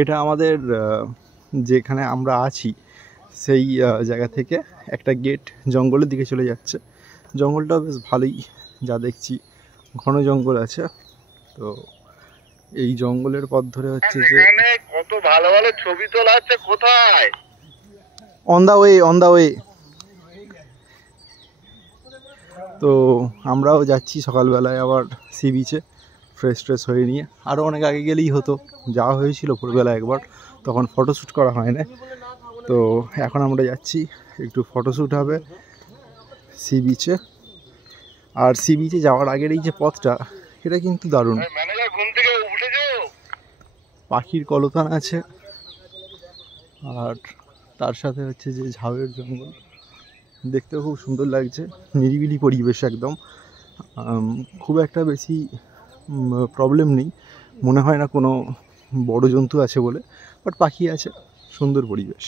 এটা আমাদের যেখানে আমরা আছি সেই জায়গা থেকে একটা গেট জঙ্গলের দিকে চলে যাচ্ছে। জঙ্গলটাও বেশ ভালোই, যা দেখছি ঘন জঙ্গল আছে। তো এই জঙ্গলের পথ ধরে হচ্ছে যে কত ভালো ভালো ছবি তোলা আছে। কোথায়? On the way. তো আমরাও যাচ্ছি সকালবেলায় আবার সি বিচে ফ্রেশ হয়ে নিয়ে। আরও অনেক আগে গেলেই হতো, যাওয়া হয়েছিল ভোরবেলা একবার, তখন ফটোশ্যুট করা হয় না। তো এখন আমরা যাচ্ছি, একটু ফটোশ্যুট হবে সি বিচে। আর সি বিচে যাওয়ার আগের এই যে পথটা, এটা কিন্তু দারুণ। পাখির কলতান আছে, আর তার সাথে হচ্ছে যে ঝাউয়ের জঙ্গল, দেখতেও খুব সুন্দর লাগছে। নিরিবিলি পরিবেশ একদম, খুব একটা বেশি প্রবলেম নেই, মনে হয় না কোনো বড় জন্তু আছে বলে, বাট পাখি আছে, সুন্দর পরিবেশ।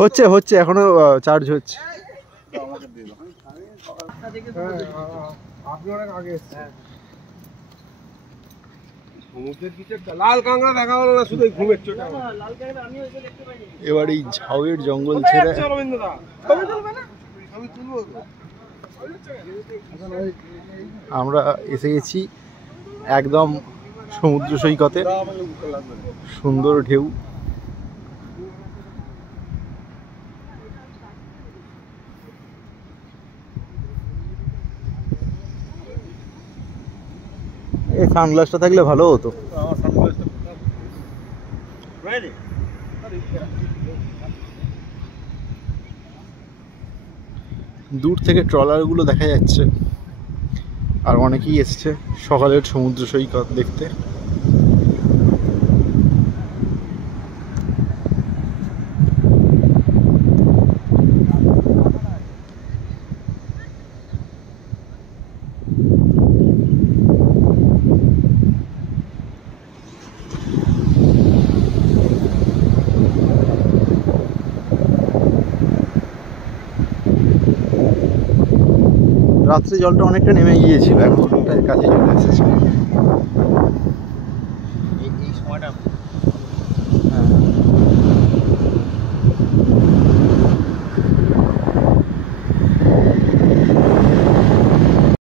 হচ্ছে এখনো চার্জ হচ্ছে। এবার এই ঝাউয়ের জঙ্গল ছেড়ে আমরা এসে গেছি একদম সমুদ্র সৈকতে। সুন্দর ঢেউ, এই সানগ্লাসটা থাকলে ভালো হতো। দূর থেকে ট্রলারগুলো দেখা যাচ্ছে, আর অনেকেই এসছে সকালের সমুদ্র সৈকত দেখতে। রাত্রে জলটা অনেকটা নেমে গিয়েছিল, এখন কাছে চলে এসেছে।